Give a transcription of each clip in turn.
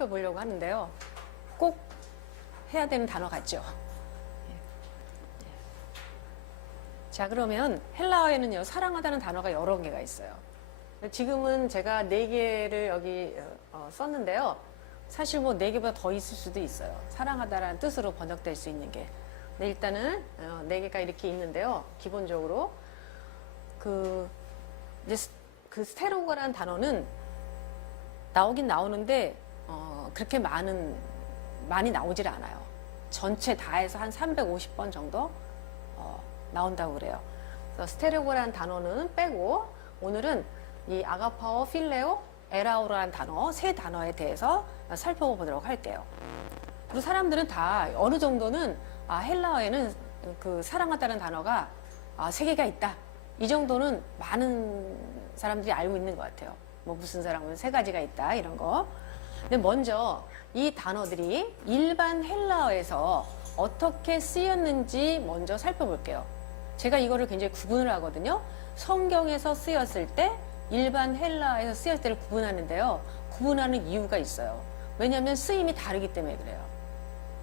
살펴보려고 하는데요. 꼭 해야 되는 단어 같죠? 자, 그러면 헬라어에는요, 사랑하다는 단어가 여러 개가 있어요. 지금은 제가 4개를 여기 썼는데요. 사실 뭐 4개보다 더 있을 수도 있어요. 사랑하다라는 뜻으로 번역될 수 있는 게. 근데 일단은 4개가 이렇게 있는데요. 기본적으로 이제 그 스테로거라는 단어는 나오긴 나오는데 그렇게 많이 나오질 않아요. 전체 다 해서 한 350번 정도 나온다고 그래요. 그래서 스테레오라는 단어는 빼고 오늘은 이 아가파오, 필레오, 에라오라는 단어, 3단어에 대해서 살펴보도록 할게요. 그리고 사람들은 다 어느 정도는 헬라어에는 그 사랑하다는 단어가 3개가 있다. 이 정도는 많은 사람들이 알고 있는 것 같아요. 뭐 무슨 사람은 3가지가 있다 이런 거. 근데 먼저 이 단어들이 일반 헬라어에서 어떻게 쓰였는지 먼저 살펴볼게요. 제가 이거를 굉장히 구분을 하거든요. 성경에서 쓰였을 때, 일반 헬라어에서 쓰였을 때를 구분하는데요. 구분하는 이유가 있어요. 왜냐하면 쓰임이 다르기 때문에 그래요.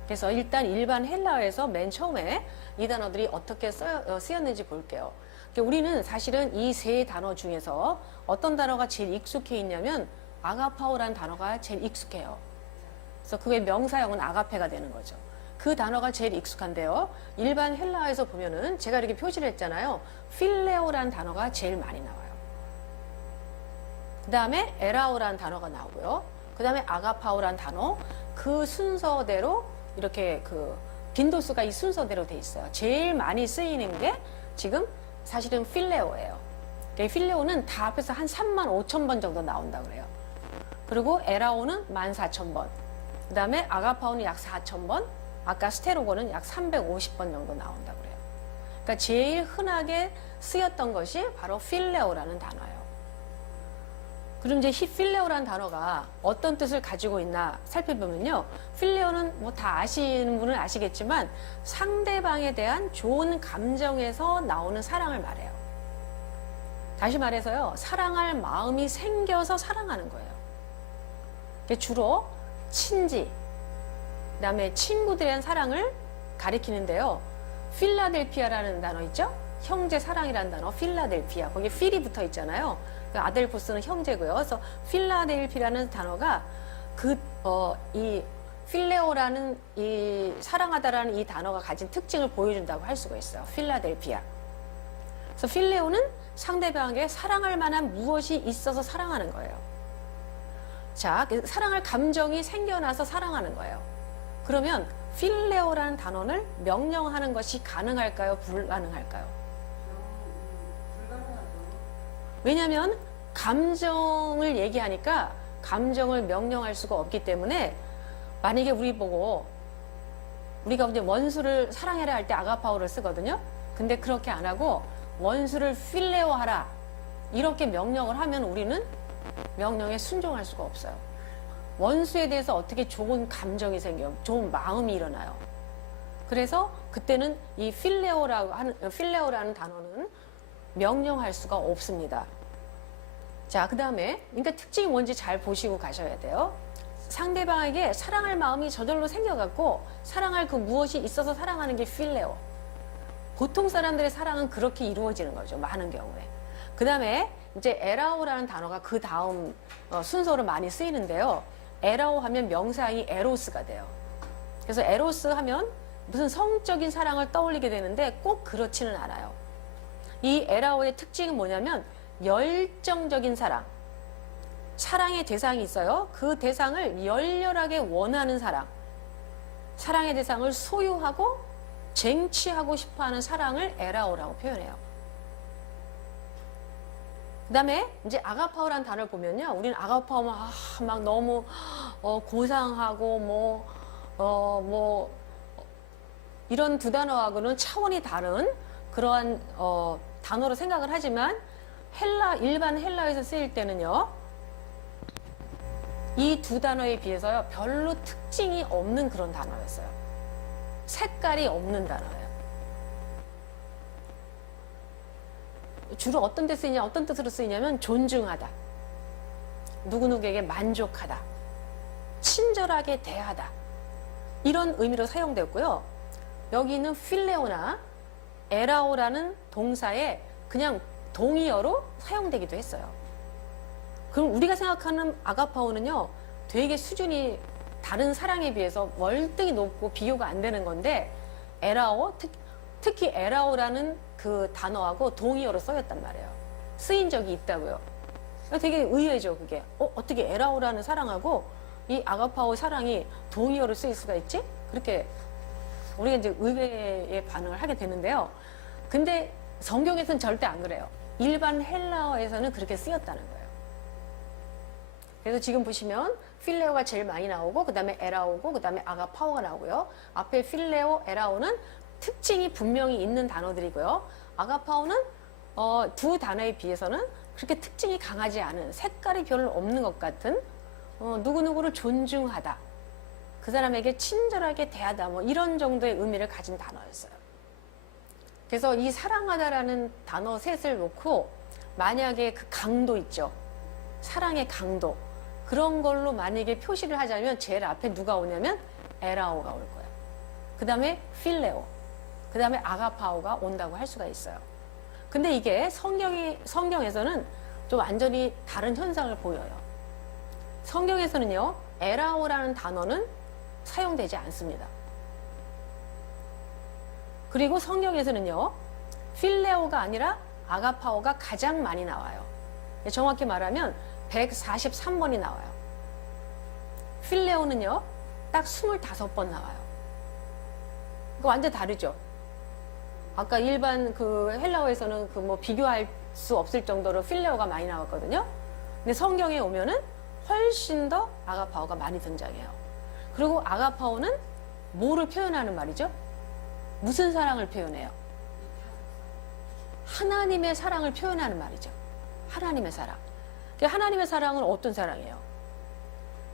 그래서 일단 일반 헬라어에서 맨 처음에 이 단어들이 어떻게 쓰였는지 볼게요. 우리는 사실은 이 3단어 중에서 어떤 단어가 제일 익숙해 있냐면 아가파오라는 단어가 제일 익숙해요. 그래서 그게 명사형은 아가페가 되는 거죠. 그 단어가 제일 익숙한데요. 일반 헬라어에서 보면은 제가 이렇게 표시를 했잖아요. 필레오라는 단어가 제일 많이 나와요. 그 다음에 에라오라는 단어가 나오고요. 그 다음에 아가파오라는 단어, 그 순서대로 이렇게 그 빈도수가 이 순서대로 돼 있어요. 제일 많이 쓰이는 게 지금 사실은 필레오예요. 필레오는 다 합해서 한 35,000번 정도 나온다고 그래요. 그리고 에라오는 14,000번. 그 다음에 아가파오는 약 4,000번. 아까 스테로고는 약 350번 정도 나온다고 그래요. 그러니까 제일 흔하게 쓰였던 것이 바로 필레오라는 단어예요. 그럼 이제 필레오라는 단어가 어떤 뜻을 가지고 있나 살펴보면요. 필레오는 뭐 다 아시는 분은 아시겠지만 상대방에 대한 좋은 감정에서 나오는 사랑을 말해요. 다시 말해서요. 사랑할 마음이 생겨서 사랑하는 거예요. 주로 친지, 그 다음에 친구들에 대한 사랑을 가리키는데요. 필라델피아라는 단어 있죠? 형제 사랑이라는 단어, 필라델피아. 거기에 필이 붙어 있잖아요. 아델포스는 형제고요. 그래서 필라델피라는 단어가 이 필레오라는 이 사랑하다라는 이 단어가 가진 특징을 보여준다고 할 수가 있어요. 필라델피아. 그래서 필레오는 상대방에게 사랑할 만한 무엇이 있어서 사랑하는 거예요. 자, 사랑할 감정이 생겨나서 사랑하는 거예요. 그러면 필레오라는 단어를 명령하는 것이 가능할까요? 불가능할까요? 왜냐하면 감정을 얘기하니까 감정을 명령할 수가 없기 때문에 만약에 우리가 이제 원수를 사랑해라 할 때 아가파오를 쓰거든요. 근데 그렇게 안 하고 원수를 필레오하라 이렇게 명령을 하면 우리는 명령에 순종할 수가 없어요. 원수에 대해서 어떻게 좋은 감정이 생겨요? 좋은 마음이 일어나요. 그래서 그때는 이 필레오라는 단어는 명령할 수가 없습니다. 자, 그 다음에 그러니까 특징이 뭔지 잘 보시고 가셔야 돼요. 상대방에게 사랑할 마음이 저절로 생겨갖고 사랑할 그 무엇이 있어서 사랑하는 게 필레오. 보통 사람들의 사랑은 그렇게 이루어지는 거죠. 많은 경우에. 그 다음에 이제 에라오라는 단어가 그 다음 순서로 많이 쓰이는데요. 에라오 하면 명사형이 에로스가 돼요. 그래서 에로스 하면 무슨 성적인 사랑을 떠올리게 되는데 꼭 그렇지는 않아요. 이 에라오의 특징은 뭐냐면 열정적인 사랑. 사랑의 대상이 있어요. 그 대상을 열렬하게 원하는 사랑. 사랑의 대상을 소유하고 쟁취하고 싶어하는 사랑을 에라오라고 표현해요. 그 다음에 이제 아가파오라는 단어를 보면요. 우리는 아가파오면 막 너무 고상하고 이런 두 단어하고는 차원이 다른 그러한 단어로 생각을 하지만 일반 헬라에서 쓰일 때는요. 이 두 단어에 비해서요. 별로 특징이 없는 그런 단어였어요. 색깔이 없는 단어예요. 주로 어떤 데 쓰이냐, 어떤 뜻으로 쓰이냐면 존중하다. 누구누구에게 만족하다. 친절하게 대하다. 이런 의미로 사용되었고요. 여기는 필레오나 에라오라는 동사에 그냥 동의어로 사용되기도 했어요. 그럼 우리가 생각하는 아가파오는요, 되게 수준이 다른 사랑에 비해서 월등히 높고 비교가 안 되는 건데, 에라오, 특히 에라오라는 그 단어하고 동의어로 쓰였단 말이에요. 쓰인 적이 있다고요. 되게 의외죠, 그게. 어떻게 에라오라는 사랑하고 이 아가파오 사랑이 동의어로 쓰일 수가 있지? 그렇게 우리가 이제 의외의 반응을 하게 되는데요. 근데 성경에서는 절대 안 그래요. 일반 헬라어에서는 그렇게 쓰였다는 거예요. 그래서 지금 보시면 필레오가 제일 많이 나오고, 그 다음에 에라오고, 그 다음에 아가파오가 나오고요. 앞에 필레오, 에라오는 특징이 분명히 있는 단어들이고요. 아가파오는 두 단어에 비해서는 그렇게 특징이 강하지 않은, 색깔이 별로 없는 것 같은, 누구누구를 존중하다, 그 사람에게 친절하게 대하다, 뭐 이런 정도의 의미를 가진 단어였어요. 그래서 이 사랑하다라는 단어 셋을 놓고 만약에 그 강도 있죠, 사랑의 강도, 그런 걸로 만약에 표시를 하자면 제일 앞에 누가 오냐면 에라오가 올 거예요. 그 다음에 필레오, 그 다음에 아가파오가 온다고 할 수가 있어요. 근데 이게 성경에서는 좀 완전히 다른 현상을 보여요. 성경에서는요, 에라오라는 단어는 사용되지 않습니다. 그리고 성경에서는요, 필레오가 아니라 아가파오가 가장 많이 나와요. 정확히 말하면 143번이 나와요. 필레오는요, 딱 25번 나와요. 이거 완전 다르죠? 아까 일반 그 헬라어에서는 그 뭐 비교할 수 없을 정도로 필레오가 많이 나왔거든요. 근데 성경에 오면은 훨씬 더 아가파오가 많이 등장해요. 그리고 아가파오는 뭐를 표현하는 말이죠? 무슨 사랑을 표현해요? 하나님의 사랑을 표현하는 말이죠. 하나님의 사랑. 하나님의 사랑은 어떤 사랑이에요?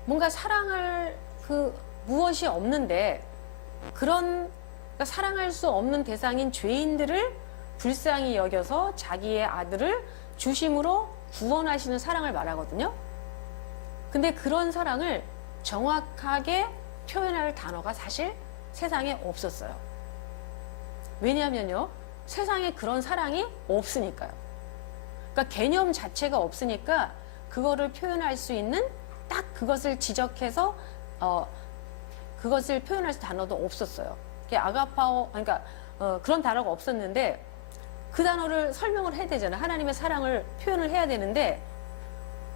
뭔가 사랑할 그 무엇이 없는데, 그러니까 사랑할 수 없는 대상인 죄인들을 불쌍히 여겨서 자기의 아들을 주심으로 구원하시는 사랑을 말하거든요. 근데 그런 사랑을 정확하게 표현할 단어가 사실 세상에 없었어요. 왜냐하면요, 세상에 그런 사랑이 없으니까요. 그러니까 개념 자체가 없으니까 그거를 표현할 수 있는, 딱 그것을 지적해서 그것을 표현할 수 단어도 없었어요. 아가파오, 그러니까 그런 단어가 없었는데, 그 단어를 설명을 해야 되잖아요. 하나님의 사랑을 표현을 해야 되는데,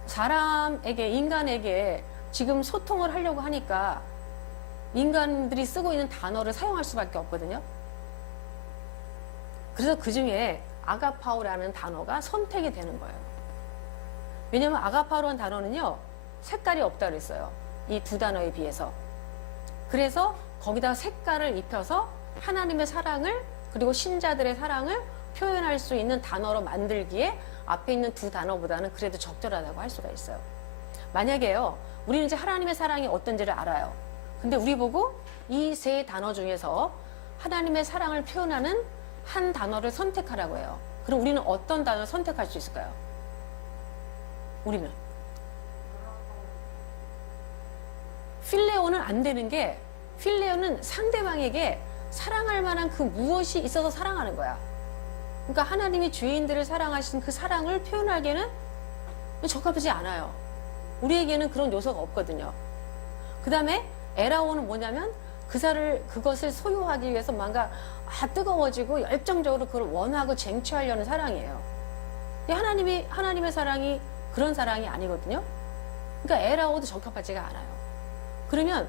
사람에게, 인간에게 지금 소통을 하려고 하니까 인간들이 쓰고 있는 단어를 사용할 수밖에 없거든요. 그래서 그 중에 아가파오라는 단어가 선택이 되는 거예요. 왜냐하면 아가파오라는 단어는요, 색깔이 없다 그랬어요. 이 두 단어에 비해서. 그래서 거기다 색깔을 입혀서 하나님의 사랑을, 그리고 신자들의 사랑을 표현할 수 있는 단어로 만들기에 앞에 있는 두 단어보다는 그래도 적절하다고 할 수가 있어요. 만약에요, 우리는 이제 하나님의 사랑이 어떤지를 알아요. 근데 우리 보고 이 세 단어 중에서 하나님의 사랑을 표현하는 한 단어를 선택하라고 해요. 그럼 우리는 어떤 단어를 선택할 수 있을까요? 우리는 필레오는 안 되는 게, 필레오는 상대방에게 사랑할 만한 그 무엇이 있어서 사랑하는 거야. 그러니까 하나님이 죄인들을 사랑하신 그 사랑을 표현하기에는 적합하지 않아요. 우리에게는 그런 요소가 없거든요. 그 다음에 에라오는 뭐냐면 그것을 소유하기 위해서 뭔가 뜨거워지고 열정적으로 그걸 원하고 쟁취하려는 사랑이에요. 하나님의 사랑이 그런 사랑이 아니거든요. 그러니까 에라오도 적합하지가 않아요. 그러면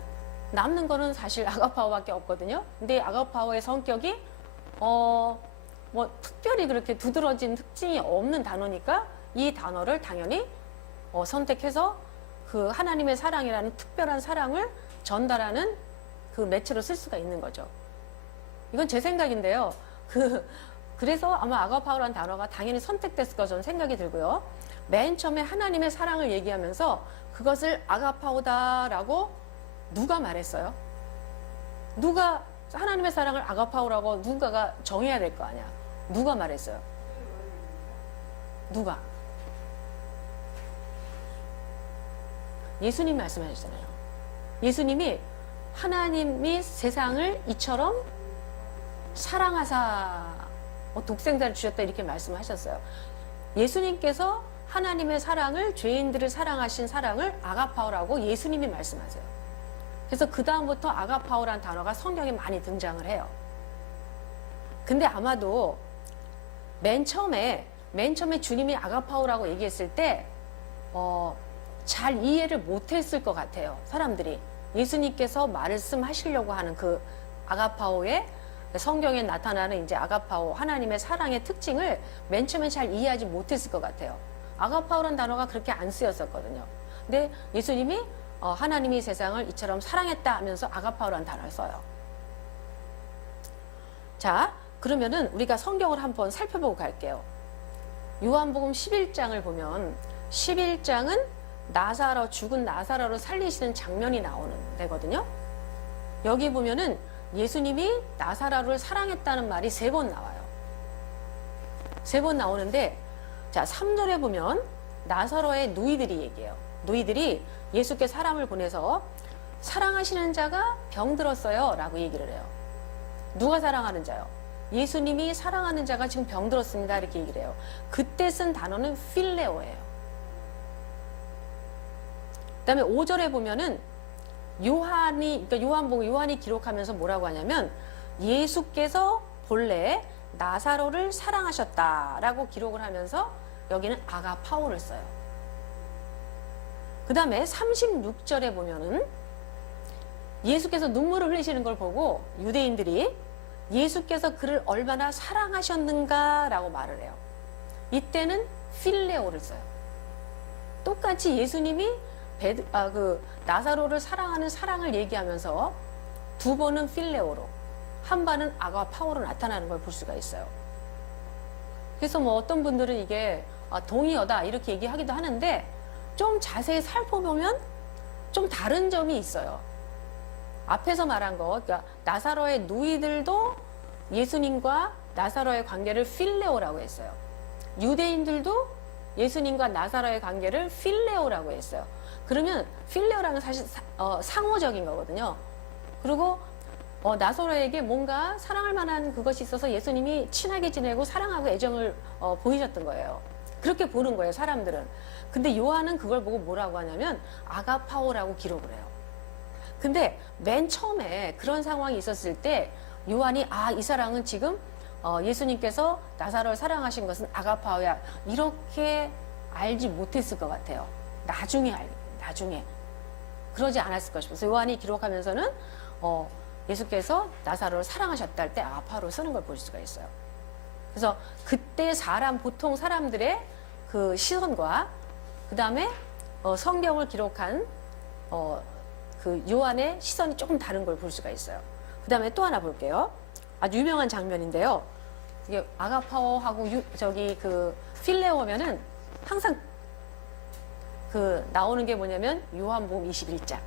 남는 거는 사실 아가파오밖에 없거든요. 근데 아가파오의 성격이 뭐 특별히 그렇게 두드러진 특징이 없는 단어니까 이 단어를 당연히 선택해서 그 하나님의 사랑이라는 특별한 사랑을 전달하는 그 매체로 쓸 수가 있는 거죠. 이건 제 생각인데요. 그래서 아마 아가파오라는 단어가 당연히 선택됐을 거 저는 생각이 들고요. 맨 처음에 하나님의 사랑을 얘기하면서 그것을 아가파오다라고 누가 말했어요? 누가 하나님의 사랑을 아가파오라고 누가가 정해야 될 거 아니야. 누가 말했어요? 누가? 예수님 말씀하셨잖아요. 예수님이 하나님이 세상을 이처럼 사랑하사 독생자를 주셨다 이렇게 말씀하셨어요. 예수님께서 하나님의 사랑을, 죄인들을 사랑하신 사랑을 아가파오라고 예수님이 말씀하세요. 그래서 그 다음부터 아가파오라는 단어가 성경에 많이 등장을 해요. 근데 아마도 맨 처음에 주님이 아가파오라고 얘기했을 때 잘 이해를 못했을 것 같아요. 사람들이 예수님께서 말씀하시려고 하는 그 아가파오의 성경에 나타나는 이제 아가파오, 하나님의 사랑의 특징을 맨 처음에 잘 이해하지 못했을 것 같아요. 아가파오라는 단어가 그렇게 안 쓰였었거든요. 근데 예수님이 하나님이 세상을 이처럼 사랑했다 하면서 아가파오라는 단어를 써요. 자, 그러면은 우리가 성경을 한번 살펴보고 갈게요. 요한복음 11장을 보면 11장은 죽은 나사로를 살리시는 장면이 나오는 데거든요. 여기 보면은 예수님이 나사로를 사랑했다는 말이 3번 나와요. 3번 나오는데, 자, 3절에 보면 나사로의 누이들이 얘기해요. 누이들이 예수께 사람을 보내서 사랑하시는 자가 병들었어요 라고 얘기를 해요. 누가 사랑하는 자요? 예수님이 사랑하는 자가 지금 병들었습니다 이렇게 얘기를 해요. 그때 쓴 단어는 필레오예요. 그 다음에 5절에 보면은 요한이 기록하면서 뭐라고 하냐면 예수께서 본래 나사로를 사랑하셨다라고 기록을 하면서 여기는 아가파오를 써요. 그 다음에 36절에 보면은 예수께서 눈물을 흘리시는 걸 보고 유대인들이 예수께서 그를 얼마나 사랑하셨는가라고 말을 해요. 이때는 필레오를 써요. 똑같이 예수님이 나사로를 사랑하는 사랑을 얘기하면서 2번은 필레오로, 한 번은 아가파오로 나타나는 걸 볼 수가 있어요. 그래서 뭐 어떤 분들은 이게 동의어다 이렇게 얘기하기도 하는데 좀 자세히 살펴보면 좀 다른 점이 있어요. 앞에서 말한 거, 그러니까 나사로의 누이들도 예수님과 나사로의 관계를 필레오라고 했어요. 유대인들도 예수님과 나사로의 관계를 필레오라고 했어요. 그러면 필레오라는 사실 상호적인 거거든요. 그리고 나사로에게 뭔가 사랑할 만한 그것이 있어서 예수님이 친하게 지내고 사랑하고 애정을 보이셨던 거예요. 그렇게 보는 거예요, 사람들은. 근데 요한은 그걸 보고 뭐라고 하냐면 아가파오라고 기록을 해요. 근데 맨 처음에 그런 상황이 있었을 때 요한이 이 사랑은 지금 예수님께서 나사로를 사랑하신 것은 아가파오야 이렇게 알지 못했을 것 같아요. 나중에 그러지 않았을 것이고, 그래서 요한이 기록하면서는 예수께서 나사로를 사랑하셨다 할 때 아가파오를 쓰는 걸 볼 수가 있어요. 그래서 그때 보통 사람들의 그 시선과 그 다음에 성경을 기록한 그 요한의 시선이 조금 다른 걸 볼 수가 있어요. 그 다음에 또 하나 볼게요. 아주 유명한 장면인데요. 이게 아가파오하고 그 필레오면은 항상 그 나오는 게 뭐냐면 요한복음 21장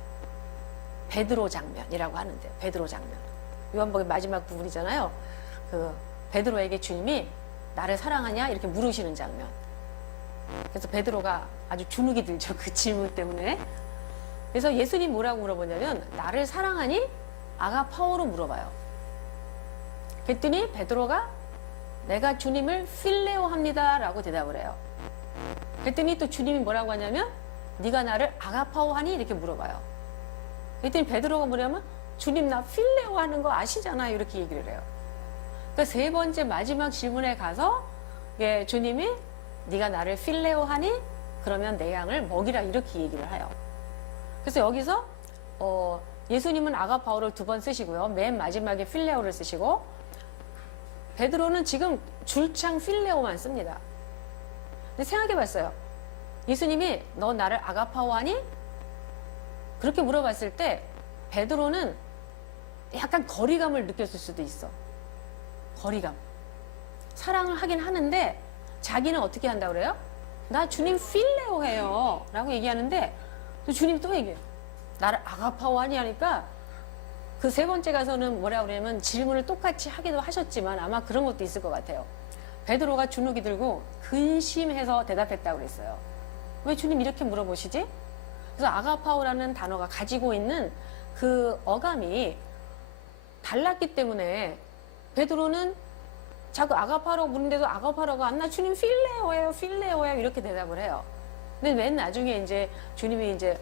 베드로 장면이라고 하는데, 베드로 장면. 요한복음 마지막 부분이잖아요. 그 베드로에게 주님이 나를 사랑하냐 이렇게 물으시는 장면. 그래서 베드로가 아주 주눅이 들죠, 그 질문 때문에. 그래서 예수님 뭐라고 물어보냐면 나를 사랑하니? 아가파오로 물어봐요. 그랬더니 베드로가 내가 주님을 필레오합니다 라고 대답을 해요. 그랬더니 또 주님이 뭐라고 하냐면 네가 나를 아가파오하니? 이렇게 물어봐요. 그랬더니 베드로가 뭐냐면 주님 나 필레오 하는 거 아시잖아요 이렇게 얘기를 해요. 그러니까 3번째 마지막 질문에 가서 주님이 네가 나를 필레오 하니? 그러면 내 양을 먹이라 이렇게 얘기를 해요. 그래서 여기서 예수님은 아가파오를 2번 쓰시고요. 맨 마지막에 필레오를 쓰시고, 베드로는 지금 줄창 필레오만 씁니다. 근데 생각해 봤어요. 예수님이 너 나를 아가파오하니? 그렇게 물어봤을 때 베드로는 약간 거리감을 느꼈을 수도 있어. 거리감. 사랑을 하긴 하는데 자기는 어떻게 한다고 그래요? 나 주님 필레오해요 라고 얘기하는데 또 주님 또 얘기해요. 나를 아가파오하니 하니까 그 3번째 가서는 뭐라고 그러냐면 질문을 똑같이 하기도 하셨지만 아마 그런 것도 있을 것 같아요. 베드로가 주눅이 들고 근심해서 대답했다고 그랬어요. 왜 주님 이렇게 물어보시지? 그래서 아가파오라는 단어가 가지고 있는 그 어감이 달랐기 때문에 베드로는 자꾸 아가파오라고 부르는데도 아가파오라고 안 나 주님 필레오예요, 필레오예요 이렇게 대답을 해요. 근데 맨 나중에 이제 주님이 이제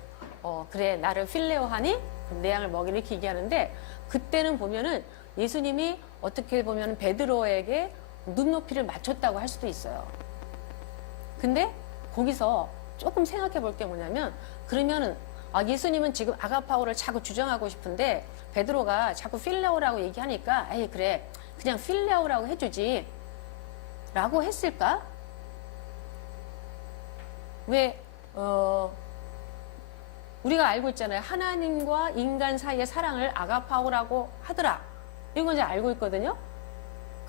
그래 나를 필레오 하니 내 양을 먹이를 이렇게 얘기하는데 그때는 보면은 예수님이 어떻게 보면 베드로에게 눈높이를 맞췄다고 할 수도 있어요. 근데 거기서 조금 생각해 볼 게 뭐냐면 그러면은 예수님은 지금 아가파오를 자꾸 주장하고 싶은데 베드로가 자꾸 필레오라고 얘기하니까 에이 그래 그냥 필레오라고 해주지 라고 했을까? 왜 우리가 알고 있잖아요. 하나님과 인간 사이의 사랑을 아가파오라고 하더라. 이건 이제 알고 있거든요.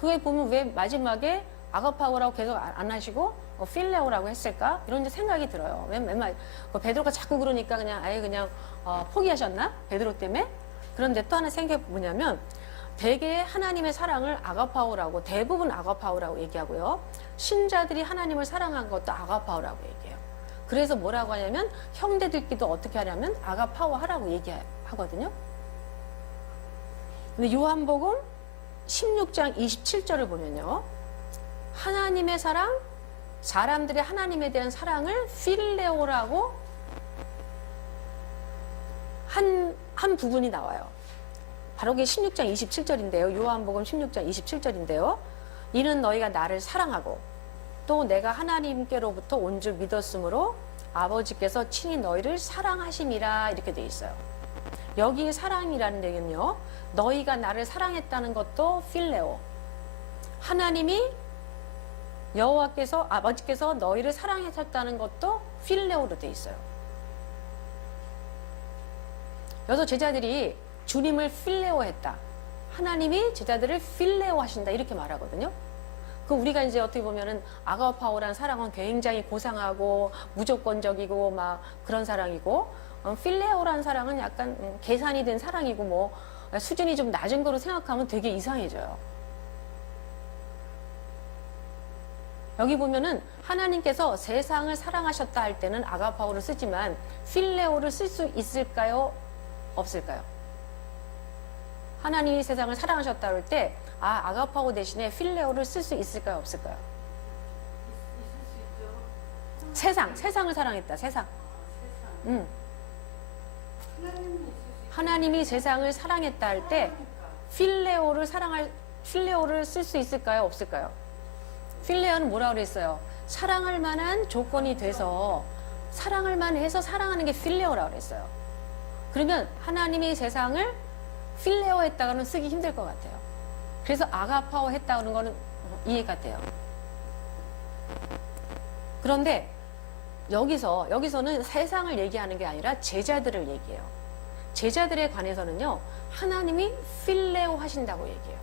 그게 보면 왜 마지막에 아가파오라고 계속 안 하시고 필레오라고 했을까? 이런 이제 생각이 들어요. 맨날 베드로가 자꾸 그러니까 그냥 아예 그냥 포기하셨나? 베드로 때문에? 그런데 또 하나 생각해 보냐면 대개 하나님의 사랑을 아가파오라고 대부분 아가파오라고 얘기하고요. 신자들이 하나님을 사랑한 것도 아가파오라고 얘기해요. 그래서 뭐라고 하냐면 형제들끼리도 어떻게 하냐면 아가파오 하라고 얘기하거든요. 근데 요한복음 16장 27절을 보면요. 하나님의 사랑, 사람들이 하나님에 대한 사랑을 필레오라고 한 부분이 나와요. 바로 그게 16장 27절인데요. 요한복음 16장 27절인데요. 이는 너희가 나를 사랑하고 또 내가 하나님께로부터 온 줄 믿었으므로 아버지께서 친히 너희를 사랑하심이라 이렇게 돼 있어요. 여기 사랑이라는 얘기는요. 너희가 나를 사랑했다는 것도 필레오. 하나님이 여호와께서 아버지께서 너희를 사랑하셨다는 것도 필레오로 돼 있어요. 여기서 제자들이 주님을 필레오했다. 하나님이 제자들을 필레오하신다 이렇게 말하거든요. 그 우리가 이제 어떻게 보면은 아가파오라는 사랑은 굉장히 고상하고 무조건적이고 막 그런 사랑이고 필레오라는 사랑은 약간 계산이 된 사랑이고 뭐 수준이 좀 낮은 거로 생각하면 되게 이상해져요. 여기 보면은 하나님께서 세상을 사랑하셨다 할 때는 아가파오를 쓰지만 필레오를 쓸 수 있을까요? 없을까요? 하나님이 세상을 사랑하셨다 할 때 아가파오 대신에 필레오를 쓸 수 있을까요? 없을까요? 있을 수 있죠. 세상을 사랑했다. 세상. 하나님이 세상을 사랑했다 할 때 필레오를 쓸 수 있을까요? 없을까요? 필레오는 뭐라고 그랬어요? 사랑할 만한 조건이 돼서 사랑할 만해서 사랑하는 게 필레오라고 그랬어요. 그러면 하나님이 세상을 필레오 했다가는 쓰기 힘들 것 같아요. 그래서 아가파오 했다는 거는 이해가 돼요. 그런데 여기서는 세상을 얘기하는 게 아니라 제자들을 얘기해요. 제자들에 관해서는요, 하나님이 필레오 하신다고 얘기해요.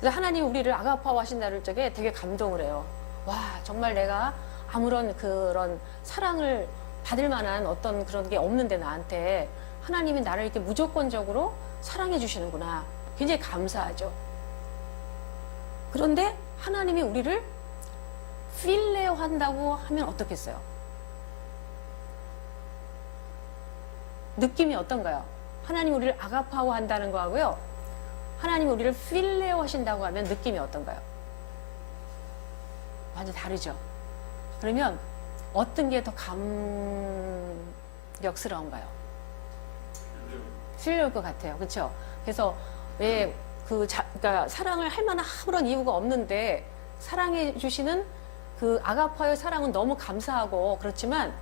그래서 하나님이 우리를 아가파오 하신다는 적에 되게 감동을 해요. 와, 정말 내가 아무런 그런 사랑을 받을 만한 어떤 그런 게 없는데 나한테 하나님이 나를 이렇게 무조건적으로 사랑해 주시는구나. 굉장히 감사하죠. 그런데 하나님이 우리를 필레오 한다고 하면 어떻겠어요? 느낌이 어떤가요? 하나님이 우리를 아가파오 한다는 거하고요. 하나님이 우리를 필레오 하신다고 하면 느낌이 어떤가요? 완전 다르죠. 그러면 어떤 게 더 감격스러운가요? 필레오일 것 같아요. 그렇죠? 그래서 왜 그러니까 사랑을 할 만한 아무런 이유가 없는데 사랑해 주시는 그 아가파오의 사랑은 너무 감사하고 그렇지만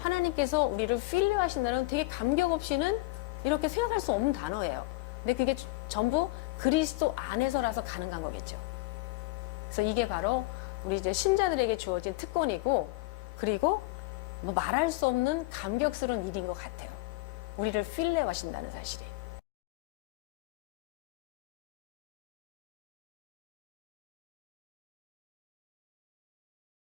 하나님께서 우리를 필레오 하신다는 되게 감격 없이는 이렇게 생각할 수 없는 단어예요. 근데 그게 전부 그리스도 안에서라서 가능한 거겠죠. 그래서 이게 바로 우리 이제 신자들에게 주어진 특권이고, 그리고 뭐 말할 수 없는 감격스러운 일인 것 같아요. 우리를 필레오 하신다는 사실이.